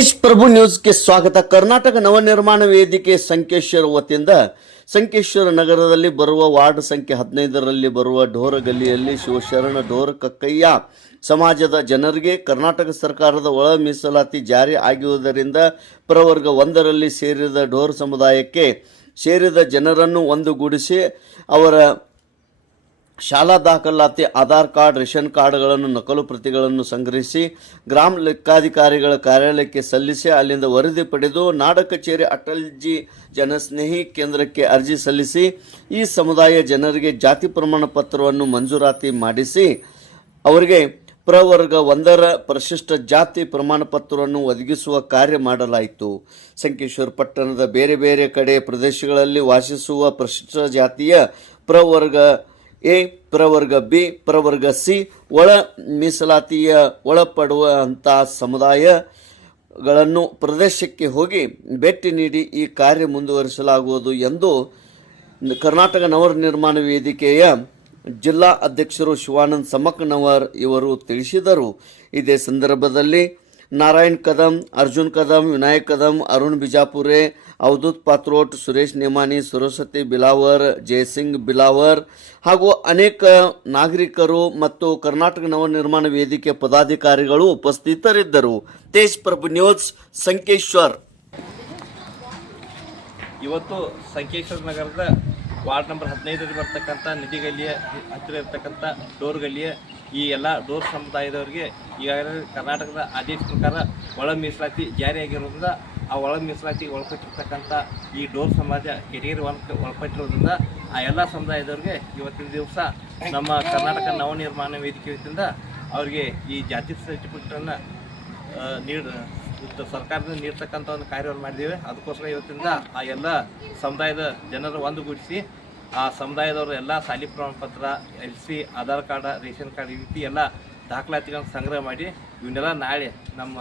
ತೇಜ್ ಪ್ರಭು ನ್ಯೂಸ್ಗೆ ಸ್ವಾಗತ. ಕರ್ನಾಟಕ ನವನಿರ್ಮಾಣ ವೇದಿಕೆ ಸಂಕೇಶ್ವರ ವತಿಯಿಂದ ಸಂಕೇಶ್ವರ ನಗರದಲ್ಲಿ ಬರುವ ವಾರ್ಡ್ ಸಂಖ್ಯೆ 15ರಲ್ಲಿ ಬರುವ ಡೋರಗಲ್ಲಿಯಲ್ಲಿ ಶಿವಶರಣ ಡೋರ ಕಕ್ಕಯ್ಯ ಸಮಾಜದ ಜನರಿಗೆ ಕರ್ನಾಟಕ ಸರ್ಕಾರದ ಒಳ ಮೀಸಲಾತಿ ಜಾರಿ ಆಗಿರುವುದರಿಂದ ಪ್ರವರ್ಗ 1ರಲ್ಲಿ ಸೇರಿದ ಡೋರ್ ಸಮುದಾಯಕ್ಕೆ ಸೇರಿದ ಜನರನ್ನು ಒಂದುಗೂಡಿಸಿ ಅವರ ಶಾಲಾ ದಾಖಲಾತಿ, ಆಧಾರ್ ಕಾರ್ಡ್, ರೇಷನ್ ಕಾರ್ಡ್ಗಳನ್ನು ನಕಲು ಪ್ರತಿಗಳನ್ನು ಸಂಗ್ರಹಿಸಿ ಗ್ರಾಮ ಲೆಕ್ಕಾಧಿಕಾರಿಗಳ ಕಾರ್ಯಾಲಯಕ್ಕೆ ಸಲ್ಲಿಸಿ ಅಲ್ಲಿಂದ ವರದಿ ಪಡೆದು ನಾಡ ಕಚೇರಿ ಅಟಲ್ಜಿ ಜನಸ್ನೇಹಿ ಕೇಂದ್ರಕ್ಕೆ ಅರ್ಜಿ ಸಲ್ಲಿಸಿ ಈ ಸಮುದಾಯ ಜನರಿಗೆ ಜಾತಿ ಪ್ರಮಾಣ ಪತ್ರವನ್ನು ಮಂಜೂರಾತಿ ಮಾಡಿಸಿ ಅವರಿಗೆ ಪ್ರವರ್ಗ 1ರ ಪರಿಶಿಷ್ಟ ಜಾತಿ ಪ್ರಮಾಣ ಪತ್ರವನ್ನು ಒದಗಿಸುವ ಕಾರ್ಯ ಮಾಡಲಾಯಿತು. ಸಂಕೇಶ್ವರ ಪಟ್ಟಣದ ಬೇರೆ ಬೇರೆ ಕಡೆ ಪ್ರದೇಶಗಳಲ್ಲಿ ವಾಸಿಸುವ ಪರಿಶಿಷ್ಟ ಜಾತಿಯ ಪ್ರವರ್ಗ ಎ, ಪ್ರವರ್ಗ ಬಿ, ಪ್ರವರ್ಗ ಸಿ ಒಳ ಮೀಸಲಾತಿಯ ಒಳಪಡುವಂಥ ಸಮುದಾಯಗಳನ್ನು ಪ್ರದೇಶಕ್ಕೆ ಹೋಗಿ ಭೇಟಿ ನೀಡಿ ಈ ಕಾರ್ಯ ಮುಂದುವರಿಸಲಾಗುವುದು ಎಂದು ಕರ್ನಾಟಕ ನವನಿರ್ಮಾಣ ವೇದಿಕೆಯ ಜಿಲ್ಲಾ ಅಧ್ಯಕ್ಷರು ಶಿವಾನಂದ ಸಮಕ್ನವರ್ ಇವರು ತಿಳಿಸಿದರು. ಇದೇ ಸಂದರ್ಭದಲ್ಲಿ ನಾರಾಯಣ್ ಕದಂ, ಅರ್ಜುನ್ ಕದಂ, ವಿನಾಯಕ್ ಕದಂ, ಅರುಣ್ ಬಿಜಾಪುರೆ, ಅವಧೂತ್ ಪಾತ್ರೋಟ್, ಸುರೇಶ್ ನೇಮಾನಿ, ಸರಸ್ವತಿ ಬಿಲಾವರ್, ಜಯಸಿಂಗ್ ಬಿಲಾವರ್ ಹಾಗೂ ಅನೇಕ ನಾಗರಿಕರು ಮತ್ತು ಕರ್ನಾಟಕ ನವನಿರ್ಮಾಣ ವೇದಿಕೆ ಪದಾಧಿಕಾರಿಗಳು ಉಪಸ್ಥಿತರಿದ್ದರು. ತೇಜ್ ಪ್ರಭು ನ್ಯೂಸ್, ಸಂಕೇಶ್ವರ್. ಇವತ್ತು ಸಂಕೇಶ್ವರ ನಗರದ ವಾರ್ಡ್ ನಂಬರ್ 15ರಲ್ಲಿ ಬರ್ತಕ್ಕಂಥ ನದಿಗಲ್ಲಿಯ ಹತ್ತಿರ ಇರ್ತಕ್ಕಂಥ ಡೋರ್ಗಲ್ಲಿಯ ಈ ಎಲ್ಲ ಡೋರ್ ಸಮುದಾಯದವರಿಗೆ ಈಗಾಗಲೇ ಕರ್ನಾಟಕದ ಆದೇಶ ಪ್ರಕಾರ ಒಳ ಮೀಸಲಾತಿ ಜಾರಿಯಾಗಿರೋದ್ರಿಂದ ಆ ಒಳ ಮೀಸಲಾತಿಗೆ ಒಳಪಟ್ಟಿರ್ತಕ್ಕಂಥ ಈ ಡೋರ್ ಸಮಾಜ ಕೆಟಗರಿ 1 ಒಳಪಟ್ಟಿರೋದ್ರಿಂದ ಆ ಎಲ್ಲ ಸಮುದಾಯದವ್ರಿಗೆ ಇವತ್ತಿನ ದಿವಸ ನಮ್ಮ ಕರ್ನಾಟಕ ನವನಿರ್ಮಾಣ ವೇದಿಕೆ ವತಿಯಿಂದ ಅವರಿಗೆ ಈ ಜಾತಿ ಸರ್ಟಿಫಿಕೇಟನ್ನು ಸರ್ಕಾರದಿಂದ ನೀಡ್ತಕ್ಕಂಥ ಒಂದು ಕಾರ್ಯವನ್ನು ಮಾಡಿದ್ದೇವೆ. ಅದಕ್ಕೋಸ್ಕರ ಇವತ್ತಿಂದ ಆ ಎಲ್ಲ ಸಮುದಾಯದ ಜನರು ಒಂದುಗೂಡಿಸಿ ಆ ಸಮುದಾಯದವರು ಎಲ್ಲ ಶಾಲಿ ಪ್ರಮಾಣ ಪತ್ರ, LC, Aadhaar card, ration card ಈ ರೀತಿ ಎಲ್ಲ ದಾಖಲಾತಿಗಳನ್ನು ಸಂಗ್ರಹ ಮಾಡಿ ಇವನ್ನೆಲ್ಲ ನಾಳೆ ನಮ್ಮ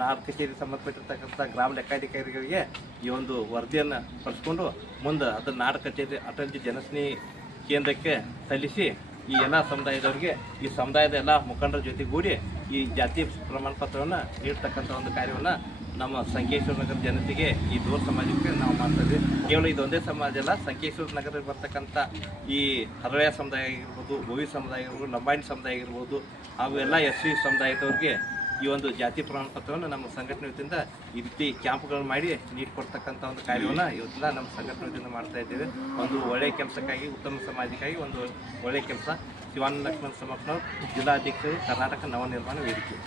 ನಾಡ ಕಚೇರಿ ಸಂಬಂಧಪಟ್ಟಿರ್ತಕ್ಕಂಥ ಗ್ರಾಮ ಲೆಕ್ಕಾಧಿಕಾರಿಗಳಿಗೆ ಈ ಒಂದು ವರದಿಯನ್ನು ಪಡಿಸ್ಕೊಂಡು ಮುಂದೆ ಅದನ್ನು ನಾಡ ಕಚೇರಿ ಅಟಲ್ಜಿ ಜನಸ್ನೇಹಿ ಕೇಂದ್ರಕ್ಕೆ ಸಲ್ಲಿಸಿ ಈ ಎಲ್ಲ ಸಮುದಾಯದವರಿಗೆ ಈ ಸಮುದಾಯದ ಎಲ್ಲ ಮುಖಂಡರ ಜೊತೆಗೂಡಿ ಈ ಜಾತಿ ಪ್ರಮಾಣ ಪತ್ರವನ್ನು ನೀಡ್ತಕ್ಕಂಥ ಒಂದು ಕಾರ್ಯವನ್ನು ನಮ್ಮ ಸಂಕೇಶ್ವರ ನಗರ ಜನತೆಗೆ ಈ ಡೋರ್ ಸಮಾಜಕ್ಕೆ ನಾವು ಮಾಡ್ತಾಯಿದ್ವಿ. ಕೇವಲ ಇದೊಂದೇ ಸಮಾಜ ಅಲ್ಲ, ಸಂಕೇಶ್ವರ ನಗರದಲ್ಲಿ ಬರ್ತಕ್ಕಂಥ ಈ ಹರಳೆಯ ಸಮುದಾಯ ಆಗಿರ್ಬೋದು, ಗೋವಿ ಸಮುದಾಯ ಆಗಿರ್ಬೋದು, ಲಂಬಾಣಿ ಸಮುದಾಯ ಆಗಿರ್ಬೋದು ಹಾಗೂ ಎಲ್ಲ SC ಸಮುದಾಯದವ್ರಿಗೆ ಈ ಒಂದು ಜಾತಿ ಪ್ರಮಾಣ ಪತ್ರವನ್ನು ನಮ್ಮ ಸಂಘಟನೆ ವತಿಯಿಂದ ಈ ರೀತಿ ಕ್ಯಾಂಪ್ಗಳನ್ನು ಮಾಡಿ ನೀಡಿಕೊಡ್ತಕ್ಕಂಥ ಒಂದು ಕಾರ್ಯವನ್ನು ಇವತ್ತೆಲ್ಲ ನಮ್ಮ ಸಂಘಟನೆ ವತಿಯಿಂದ ಮಾಡ್ತಾ ಇದ್ದೇವೆ. ಒಂದು ಒಳ್ಳೆಯ ಕೆಲಸಕ್ಕಾಗಿ, ಉತ್ತಮ ಸಮಾಜಕ್ಕಾಗಿ ಒಂದು ಒಳ್ಳೆಯ ಕೆಲಸ. ಶಿವಾನಂದ ಲಕ್ಷ್ಮಣ ಸಮಕ್ನವ್ರು, ಜಿಲ್ಲಾಧ್ಯಕ್ಷರು, ಕರ್ನಾಟಕ ನವನಿರ್ಮಾಣ ವೇದಿಕೆ.